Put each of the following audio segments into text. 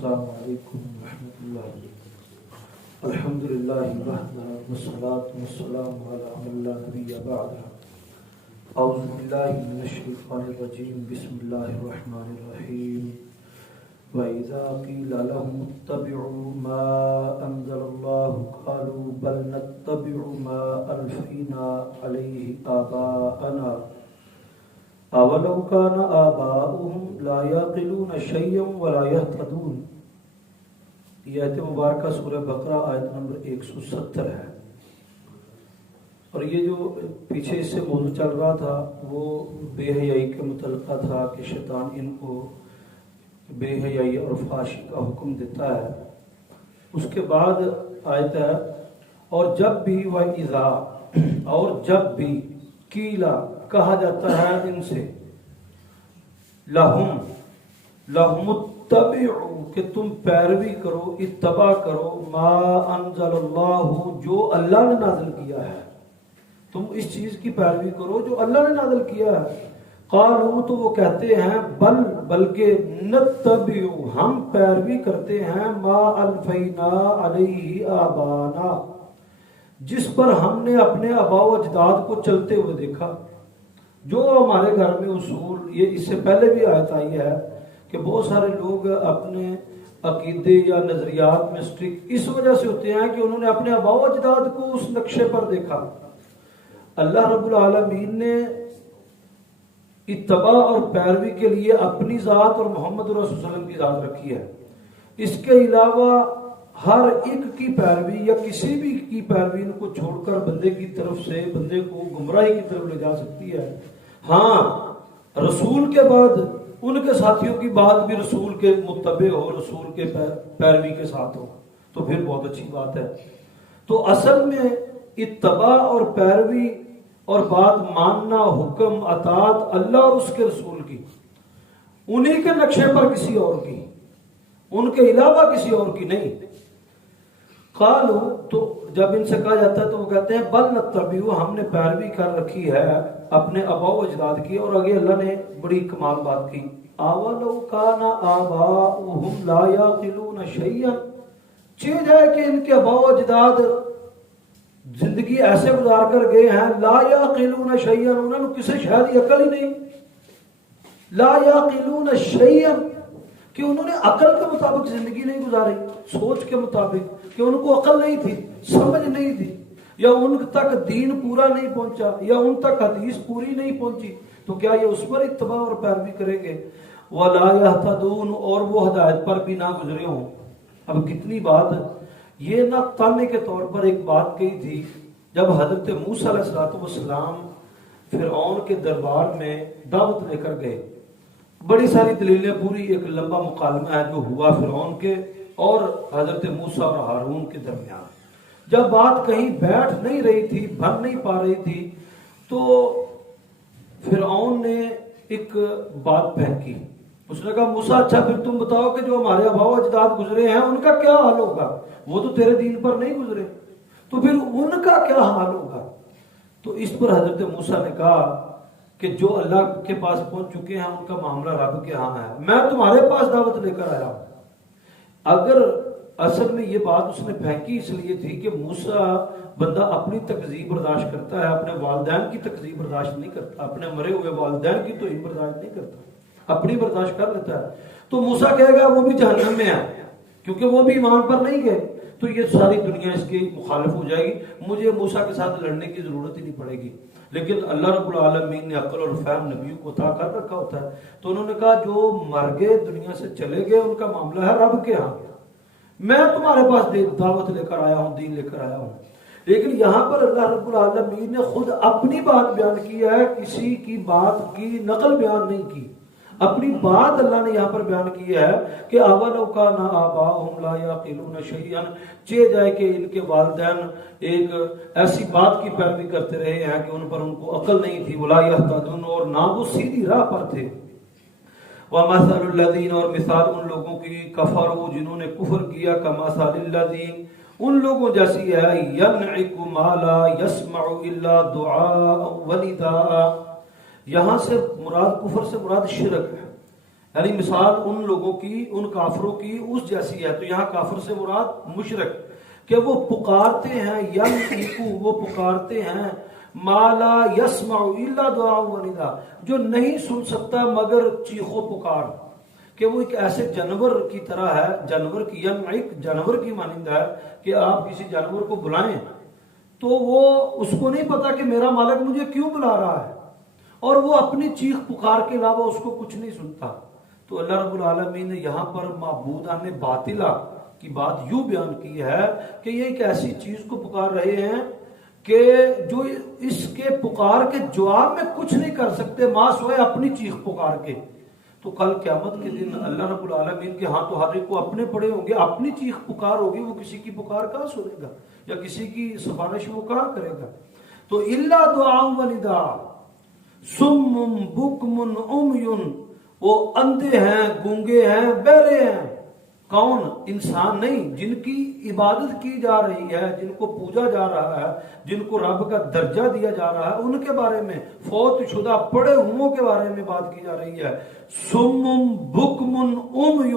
السلام علیکم ورحمۃ اللہ الحمد للہ وحدہ والصلاۃ والسلام علی من لا نبی بعدہ اعوذ باللہ من الشیطان الرجیم بسم اللہ الرحمن الرحیم وَإِذَا قِيلَ لَهُمُ اتَّبِعُوا مَا أَنزَلَ اللَّهُ قَالُوا بَلْ نَتَّبِعُ مَا أَلْفَيْنَا عَلَيْهِ آبَاءَنَا أَوَلَوْ كَانَ آبَاؤُهُمْ لَا يَعْقِلُونَ شَيْئًا وَلَا يَهْتَدُونَ۔ یہ آیت مبارکہ سورہ بقرہ آیت نمبر 170 ہے، اور یہ جو پیچھے اس سے موضوع چل رہا تھا وہ بے حیائی کے متعلقہ تھا کہ شیطان ان کو بے حیائی اور فحاشی کا حکم دیتا ہے۔ اس کے بعد آیت ہے اور جب بھی وَإِذَا اور جب بھی قیلا کہا جاتا ہے ان سے لہم اتبعوا کہ تم پیروی کرو، اتباع کرو ما انزل اللہ جو اللہ نے نازل کیا ہے، تم اس چیز کی پیروی کرو جو اللہ نے نازل کیا ہے۔ قالوا تو وہ کہتے ہیں بلکہ نتبع ہم پیروی کرتے ہیں ما الفینا علیہ آبانا جس پر ہم نے اپنے آباء و اجداد کو چلتے ہوئے دیکھا، جو ہمارے گھر میں اصول، یہ اس سے پہلے بھی آیت آئی ہے کہ بہت سارے لوگ اپنے عقیدے یا نظریات میں سٹرک اس وجہ سے ہوتے ہیں کہ انہوں نے اپنے آباء و اجداد کو اس نقشے پر دیکھا۔ اللہ رب العالمین نے اتباع اور پیروی کے لیے اپنی ذات اور محمد رسول صلی اللہ علیہ وسلم کی ذات رکھی ہے۔ اس کے علاوہ ہر ایک کی پیروی یا کسی بھی کی پیروی ان کو چھوڑ کر بندے کی طرف سے بندے کو گمراہی کی طرف لے جا سکتی ہے۔ ہاں رسول کے بعد ان کے ساتھیوں کی بات بھی رسول کے متبع ہو، رسول کے پیروی کے ساتھ ہو تو پھر بہت اچھی بات ہے۔ تو اصل میں اتباع اور پیروی اور بات ماننا، حکم اطاعت اللہ اور اس کے رسول کی، انہی کے نقشے پر کسی اور کی، ان کے علاوہ کسی اور کی نہیں۔ قالو تو جب ان سے کہا جاتا ہے تو وہ کہتے ہیں بل نتبعو ہم نے پیروی کر رکھی ہے اپنے آباء و اجداد کی۔ اور آگے اللہ نے بڑی کمال بات کی، اولو کان آباؤہم لا یعقلون شیئا، چہ جائے کہ ان کے آباء و اجداد زندگی ایسے گزار کر گئے ہیں لا یعقلون شیئا انہوں نے کسی شاید عقل ہی نہیں، لا یعقلون شیئا کہ انہوں نے عقل کے مطابق زندگی نہیں گزاری، سوچ کے مطابق، کہ ان کو عقل نہیں تھی، سمجھ نہیں تھی، یا ان تک دین پورا نہیں پہنچا، یا ان تک حدیث پوری نہیں پہنچی، تو کیا یہ اس پر اتباع اور پیروی کریں گے؟ وَلَا يَهْتَدُونَ اور وہ ہدایت پر بھی نہ گزرے ہوں۔ اب کتنی بات یہ نہ تانے کے طور پر ایک بات کہی تھی جب حضرت موسیٰ علیہ السلام فرعون کے دربار میں دعوت لے کر گئے۔ بڑی ساری دلیلیں، پوری ایک لمبا مکالمہ ہے جو ہوا فرعون کے اور حضرت موسیٰ اور ہارون کے درمیان۔ جب بات کہیں بیٹھ نہیں رہی تھی، بن نہیں پا رہی تھی، تو فرعون نے ایک بات پھینکی۔ اس نے کہا موسیٰ اچھا پھر تم بتاؤ کہ جو ہمارے آباء و اجداد گزرے ہیں ان کا کیا حال ہوگا؟ وہ تو تیرے دین پر نہیں گزرے، تو پھر ان کا کیا حال ہوگا؟ تو اس پر حضرت موسیٰ نے کہا کہ جو اللہ کے پاس پہنچ چکے ہیں ان کا معاملہ رب کے ہاں ہے، میں تمہارے پاس دعوت لے کر آیا ہوں۔ اگر اصل میں یہ بات اس نے پھینکی اس لیے تھی کہ موسیٰ بندہ اپنی تکذیب برداشت کرتا ہے، اپنے والدین کی تکذیب برداشت نہیں کرتا، اپنے مرے ہوئے والدین کی توہین برداشت نہیں کرتا، اپنی برداشت کر لیتا ہے۔ تو موسیٰ کہے گا وہ بھی جہنم میں ہے کیونکہ وہ بھی ایمان پر نہیں گئے، تو یہ ساری دنیا اس کی مخالف ہو جائے گی، مجھے موسیٰ کے ساتھ لڑنے کی ضرورت ہی نہیں پڑے گی۔ لیکن اللہ رب العالمین نے عقل اور فہم نبیوں کو عطا کر رکھا ہوتا ہے، تو انہوں نے کہا جو مر گئے دنیا سے چلے گئے ان کا معاملہ ہے رب کے ہاں، میں تمہارے پاس دعوت لے کر آیا ہوں، دین لے کر آیا ہوں۔ لیکن یہاں پر اللہ رب العالمین نے خود اپنی بات بیان کی ہے، کسی کی بات کی نقل بیان نہیں کی، اپنی بات اللہ نے یہاں پر بیان کی ہے کہ اولو کان آباؤہم لا یعقلون شیئا، چہ جائے کہ ان کے والدین ایک ایسی بات کی پیروی کرتے رہے ہیں کہ ان پر ان کو عقل نہیں تھی، ولا یہتدون اور نہ وہ سیدھی راہ پر تھے۔ وَمَثَلُ الَّذِينَ اور مثال ان لوگوں کی کفروا جنہوں نے کفر کیا، کَمَثَلِ الَّذِينَ ان لوگوں جیسی ہے، يَنْعِقُ مَا لَا يَسْمَعُ إِلَّا دُعَاءً وَنِدَاءً، یہاں سے مراد کفر سے مراد شرک ہے۔ یعنی مثال ان لوگوں کی، ان کافروں کی اس جیسی ہے. تو یہاں کافر سے مراد مشرک، کہ وہ پکارتے ہیں وہ پکارتے ہیں مالا یسمع الا دعاء و ندا، جو نہیں سن سکتا مگر چیخ و پکار. کہ وہ ایک ایسے جانور کی طرح ہے، جانور کی ایک جانور کی مانند ہے کہ آپ کسی جانور کو بلائیں تو وہ اس کو نہیں پتا کہ میرا مالک مجھے کیوں بلا رہا ہے، اور وہ اپنی چیخ پکار کے علاوہ اس کو کچھ نہیں سنتا. تو اللہ رب العالمین نے یہاں پر معبودان باطلہ کی بات یوں بیان کی ہے کہ یہ ایک ایسی چیز کو پکار رہے ہیں کہ جو اس کے پکار کے جواب میں کچھ نہیں کر سکتے ماں سوائے اپنی چیخ پکار کے. تو کل قیامت کے دن اللہ رب العالمین کے ہاں تو ہر ایک کو اپنے پڑے ہوں گے، اپنی چیخ پکار ہوگی، وہ کسی کی پکار کہاں سنے گا یا کسی کی سفارش وہ کہاں کرے گا. تو الا دعاء و ندا سم بکم عمی، وہ اندھے ہیں، گونگے ہیں، بہرے ہیں. کون؟ انسان نہیں، جن کی عبادت کی جا رہی ہے، جن کو پوجا جا رہا ہے، جن کو رب کا درجہ دیا جا رہا ہے، ان کے بارے میں، فوت شدہ پڑے ہوئوں کے بارے میں بات کی جا رہی ہے. سم بکم عمی،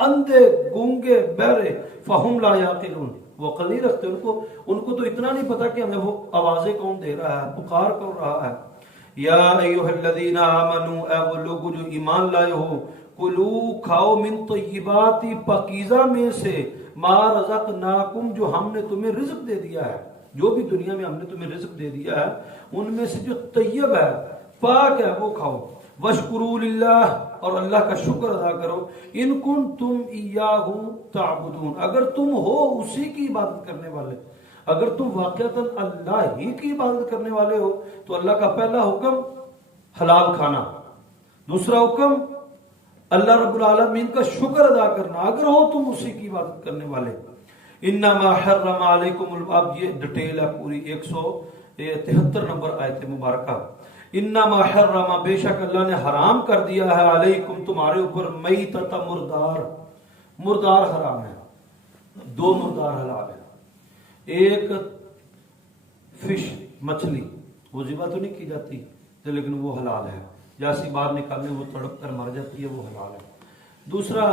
اندھے گونگے بہرے، فہم لا یعقلون، وہ عقل نہیں رکھتے. ان کو تو اتنا نہیں پتا کہ ہمیں وہ آوازیں کون دے رہا ہے، پکار کون رہا ہے. یا ایھا الذین آمنوا، اے وہ لوگ جو ایمان لائے ہو، کلو کھاؤ من طیبات، پاکیزہ میں سے، ما رزقناکم، جو ہم نے تمہیں رزق دے دیا ہے، جو بھی دنیا میں ہم نے تمہیں رزق دے دیا ہے ان میں سے جو طیب ہے، پاک ہے، وہ کھاؤ. واشکروا للہ، اور اللہ کا شکر ادا کرو. ان کنتم ایاہ تعبدون، اگر تم ہو اسی کی عبادت کرنے والے، اگر تم واقعتاً اللہ ہی کی عبادت کرنے والے ہو تو اللہ کا پہلا حکم حلال کھانا، دوسرا حکم اللہ رب العالمین کا شکر ادا کرنا، اگر ہو تم اسی کی عبادت کرنے والے. انما حرم علیکم، اب یہ ڈیٹیل ہے پوری 173 نمبر آیت مبارکہ. انما حرم، بے شک اللہ نے حرام کر دیا ہے، علیکم تمہارے اوپر، میتۃ، مردار. مردار حرام ہے، دو مردار حلال ہے. ایک فش، مچھلی، وہ ذبح تو نہیں کی جاتی لیکن وہ حلال ہے، جیسی باہر نکالنے وہ تڑپ کر مر جاتی ہے، وہ حلال ہے. دوسرا،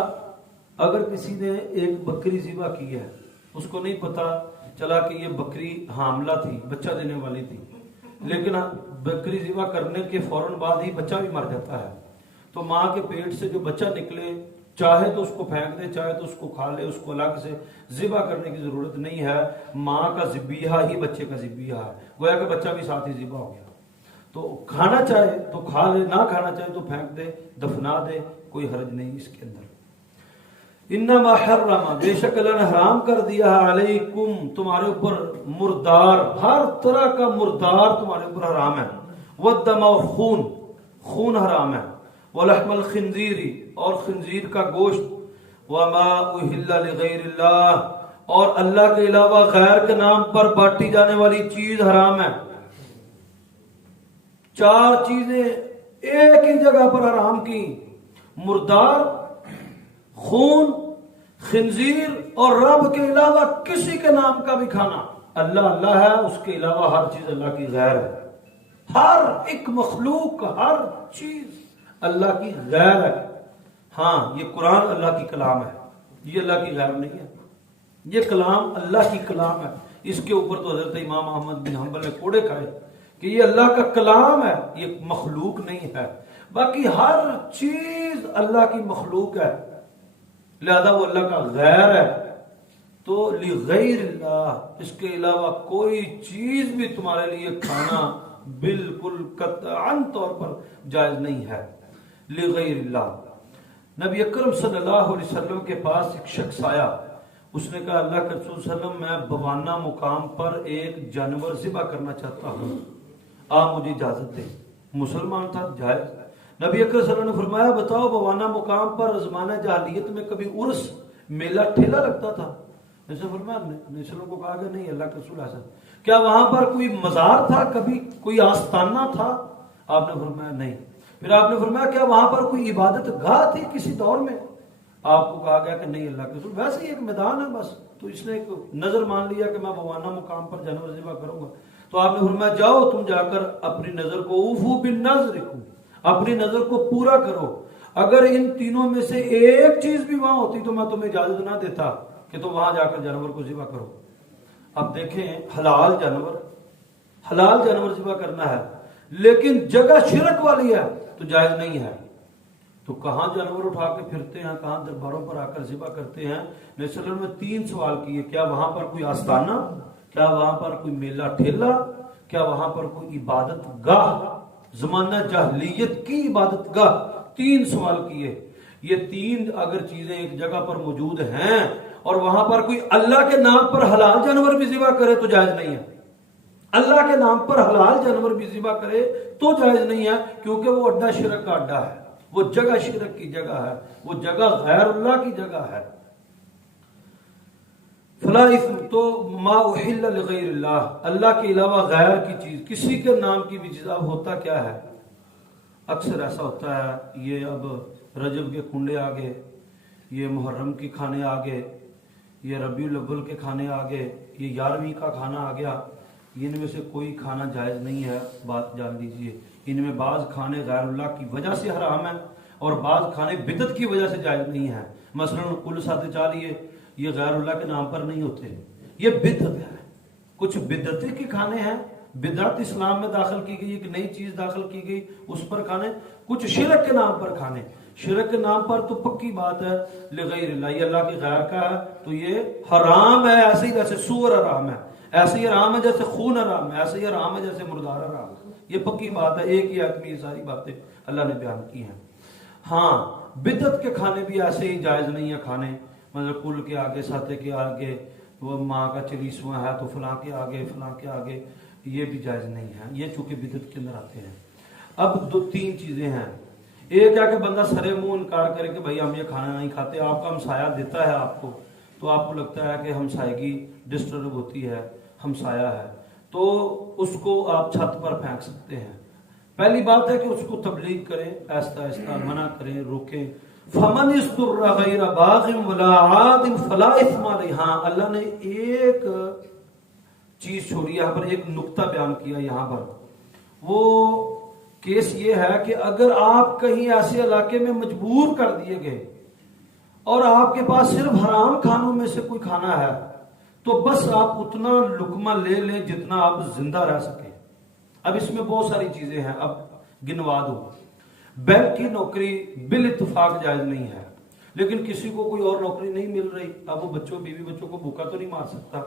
اگر کسی نے ایک بکری ذبح کی ہے، اس کو نہیں پتا چلا کہ یہ بکری حاملہ تھی، بچہ دینے والی تھی، لیکن بکری ذبح کرنے کے فوراً بعد ہی بچہ بھی مر جاتا ہے، تو ماں کے پیٹ سے جو بچہ نکلے، چاہے تو اس کو پھینک دے، چاہے تو اس کو کھا لے، اس کو الگ سے ذبح کرنے کی ضرورت نہیں ہے. ماں کا ذبیحہ ہی بچے کا ذبیحہ ہے، گویا کہ بچہ بھی ساتھ ہی ذبح ہو گیا. تو کھانا چاہے تو کھا لے، نہ کھانا چاہے تو پھینک دے، دفنا دے، کوئی حرج نہیں اس کے اندر. انما حرم، بے شک اللہ نے حرام کر دیا ہے، علیکم تمہارے اوپر، مردار، ہر طرح کا مردار تمہارے اوپر حرام ہے. والدم، خون، خون حرام ہے. ولحم الخنزیر، اور خنزیر کا گوشت. وما اہل لغیر اللہ، اور اللہ کے علاوہ غیر کے نام پر بانٹی جانے والی چیز حرام ہے. چار چیزیں ایک ہی جگہ پر حرام کی، مردار، خون، خنزیر، اور رب کے علاوہ کسی کے نام کا بھی کھانا. اللہ اللہ ہے، اس کے علاوہ ہر چیز اللہ کی غیر ہے. ہر ایک مخلوق، ہر چیز اللہ کی غیر ہے. ہاں، یہ قرآن اللہ کی کلام ہے، یہ اللہ کی غیر نہیں ہے، یہ کلام اللہ کی کلام ہے. اس کے اوپر تو حضرت امام احمد بن حنبل نے کوڑے کھائے کہ یہ اللہ کا کلام ہے، یہ مخلوق نہیں ہے. باقی ہر چیز اللہ کی مخلوق ہے، لہذا وہ اللہ کا غیر ہے. تو لغیر اللہ، اس کے علاوہ کوئی چیز بھی تمہارے لیے کھانا بالکل قطعاً طور پر جائز نہیں ہے. لغیر اللہ. نبی اکرم صلی اللہ علیہ وسلم کے پاس ایک شخص آیا، اس نے کہا اللہ کے رسول صلی اللہ علیہ وسلم، میں بوانہ مقام پر ایک جانور ذبح کرنا چاہتا ہوں، آپ مجھے اجازت دیں. مسلمان تھا، جائز. نبی اکرم صلی اللہ علیہ وسلم نے فرمایا بتاؤ بوانہ مقام پر زمانہ جاہلیت میں کبھی عرس، میلہ، ٹھیلا لگتا تھا؟ ایسے فرمایا نیسلوں کو کہا کہ نہیں اللہ کے رسول ایسا. کیا وہاں پر کوئی مزار تھا، کبھی کوئی آستانہ تھا؟ آپ نے فرمایا نہیں. پھر آپ نے فرمایا کیا وہاں پر کوئی عبادت گاہ تھی کسی دور میں؟ آپ کو کہا گیا کہ نہیں اللہ کے رسول، ویسے ہی ایک میدان ہے بس. تو اس نے ایک نظر مان لیا کہ میں بوانہ مقام پر جانور ذبح کروں گا. تو آپ نے فرمایا جاؤ تم جا کر اپنی نظر کو اوفو بالنظر، اپنی نظر کو پورا کرو. اگر ان تینوں میں سے ایک چیز بھی وہاں ہوتی تو میں تمہیں اجازت نہ دیتا کہ تم وہاں جا کر جانور کو ذبح کرو. اب دیکھیں حلال جانور ذبح کرنا ہے لیکن جگہ شرک والی ہے تو جائز نہیں ہے. تو کہاں جانور اٹھا کے پھرتے ہیں, کہاں درباروں پر آ کر ذبح کرتے ہیں. نبی صلی اللہ علیہ وسلم نے 3 سوال کیے, کیا وہاں پر کوئی آستانہ, کیا وہاں پر کوئی میلہ ٹھیلا, کیا وہاں پر کوئی عبادت گاہ, زمانہ جاہلیت کی عبادت گاہ. 3 سوال کیے. یہ 3 اگر چیزیں ایک جگہ پر موجود ہیں اور وہاں پر کوئی اللہ کے نام پر حلال جانور بھی ذبح کرے تو جائز نہیں ہے. اللہ کے نام پر حلال جانور بھی ذبح کرے تو جائز نہیں ہے, کیونکہ وہ اڈا شرک کا اڈا ہے, وہ جگہ شرک کی جگہ ہے, وہ جگہ غیر اللہ کی جگہ ہے. فلا اسم, تو ما احل لغیر اللہ, اللہ کے علاوہ غیر کی چیز, کسی کے نام کی بھی چیز. اب ہوتا کیا ہے, اکثر ایسا ہوتا ہے, یہ اب رجب کے کنڈے آگے, یہ محرم کے کھانے آگے, یہ ربیع الاول کے کھانے آگے, یہ 11ویں کا کھانا آ گیا. ان میں سے کوئی کھانا جائز نہیں ہے. بات جان لیجئے, ان میں بعض کھانے غیر اللہ کی وجہ سے حرام ہیں اور بعض کھانے بدعت کی وجہ سے جائز نہیں ہیں. مثلا کل ساتھ چالیے, یہ غیر اللہ کے نام پر نہیں ہوتے, یہ بدعت ہے. کچھ بدعت کے کھانے ہیں, بدعت اسلام میں داخل کی گئی, ایک نئی چیز داخل کی گئی, اس پر کھانے. کچھ شرک کے نام پر کھانے, شرک کے نام پر تو پکی بات ہے لغیر اللہ, یہ اللہ کی غیر کا ہے تو یہ حرام ہے. ایسے ہی جیسے سور حرام ہے, ایسے ہی حرام ہے جیسے خون حرام ہے, ایسے ہی حرام ہے جیسے مردار حرام ہے. یہ پکی بات ہے, ایک ہی آدمی یہ ساری باتیں اللہ نے بیان کی ہیں. ہاں بدعت کے کھانے بھی ایسے ہی جائز نہیں ہے کھانے, مطلب کل کے آگے, ساتے کے آگے, وہ ماں کا 40واں ہے تو فلاں کے آگے, فلاں کے آگے, یہ بھی جائز نہیں ہے. یہ چونکہ بدعت کے اندر آتے ہیں. اب 2-3 چیزیں ہیں. ایک ہے کہ بندہ سرے منہ انکار کرے کہ بھائی ہم یہ کھانا نہیں کھاتے, آپ کا ہمسایہ دیتا ہے آپ کو تو آپ کو لگتا ہے کہ ہمسائیگی ڈسٹرب ہوتی ہے, ہمسایہ ہے, تو اس کو آپ چھت پر پھینک سکتے ہیں. پہلی بات ہے کہ اس کو تبلیغ کریں, آہستہ آہستہ منع کریں, روکیں. فمن اضطر غیر باغ ولا عاد فلا اثم علیہ. ہاں اللہ نے ایک چیز چھوڑی, یہاں پر ایک نقطہ بیان کیا. یہاں پر وہ کیس یہ ہے کہ اگر آپ کہیں ایسے علاقے میں مجبور کر دیے گئے اور آپ کے پاس صرف حرام کھانوں میں سے کوئی کھانا ہے تو بس آپ اتنا لقمہ لے لیں جتنا آپ زندہ رہ سکیں. اب اس میں بہت ساری چیزیں ہیں, اب گنوا دو. بینک کی نوکری بال اتفاق جائز نہیں ہے, لیکن کسی کو کوئی اور نوکری نہیں مل رہی, اب وہ بیوی بچوں کو بھوکا تو نہیں مار سکتا,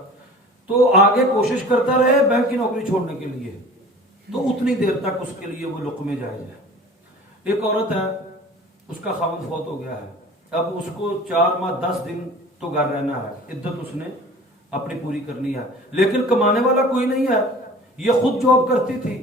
تو آگے کوشش کرتا رہے بینک کی نوکری چھوڑنے کے لیے, تو اتنی دیر تک اس کے لیے وہ لقمے جائز ہے. ایک عورت ہے, اس کا خاوند فوت ہو گیا ہے, اب اس کو 4 ماہ 10 دن تو گھر رہنا ہے, عدت اس نے اپنی پوری کرنی ہے, لیکن کمانے والا کوئی نہیں ہے. یہ خود جاب کرتی تھی,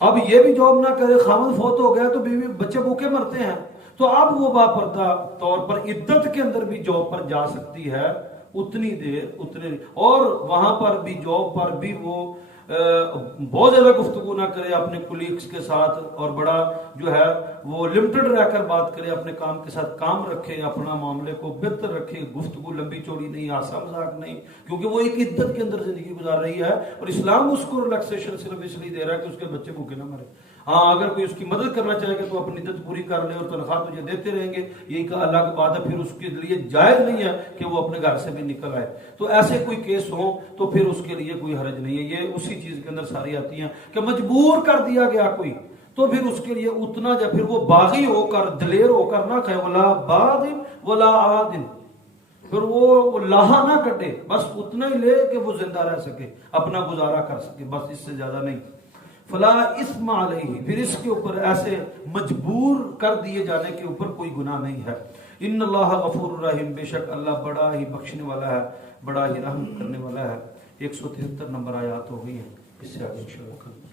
اب یہ بھی جاب نہ کرے, خاوند فوت ہو گیا تو بیوی بچے بھوکے مرتے ہیں, تو اب وہ باپردہ طور پر عدت کے اندر بھی جاب پر جا سکتی ہے اتنی دیر, اتنے, اور وہاں پر بھی جاب پر بھی وہ بہت زیادہ گفتگو نہ کرے اپنے کولیگز کے ساتھ, اور بڑا جو ہے وہ لمٹڈ رہ کر بات کرے, اپنے کام کے ساتھ کام رکھے, اپنا معاملے کو بہتر رکھے, گفتگو لمبی چوڑی نہیں, ہانسا مذاق نہیں, کیونکہ وہ ایک عدت کے اندر زندگی گزار رہی ہے اور اسلام اس کو ریلیکسیشن صرف اس لیے دے رہا ہے کہ اس کے بچے بھوکے نہ مرے. ہاں اگر کوئی اس کی مدد کرنا چاہے کہ تو اپنی عدت پوری کر لے اور تنخواہ تجھے دیتے رہیں گے, یہی کا اللہ کی بات ہے, پھر اس کے لیے جائز نہیں ہے کہ وہ اپنے گھر سے بھی نکل آئے. تو ایسے کوئی کیس ہو تو پھر اس کے لیے کوئی حرج نہیں ہے. یہ اسی چیز کے اندر ساری آتی ہیں کہ مجبور کر دیا گیا کوئی, تو پھر اس کے لیے اتنا, جب پھر وہ باغی ہو کر دلیر ہو کر نہ کہے ولا باغ ولا عاد, پھر وہ لاہا نہ کٹے, بس اتنا ہی لے کہ وہ زندہ رہ سکے, اپنا گزارا کر سکے, بس اس سے زیادہ نہیں. فلا اسم علیہ, پھر اس کے اوپر ایسے مجبور کر دیے جانے کے اوپر کوئی گناہ نہیں ہے. ان اللہ غفور الرحیم, بے شک اللہ بڑا ہی بخشنے والا ہے, بڑا ہی رحم کرنے والا ہے. 173 نمبر آیات ہو گئی ہے, اس سے آگے انشاءاللہ.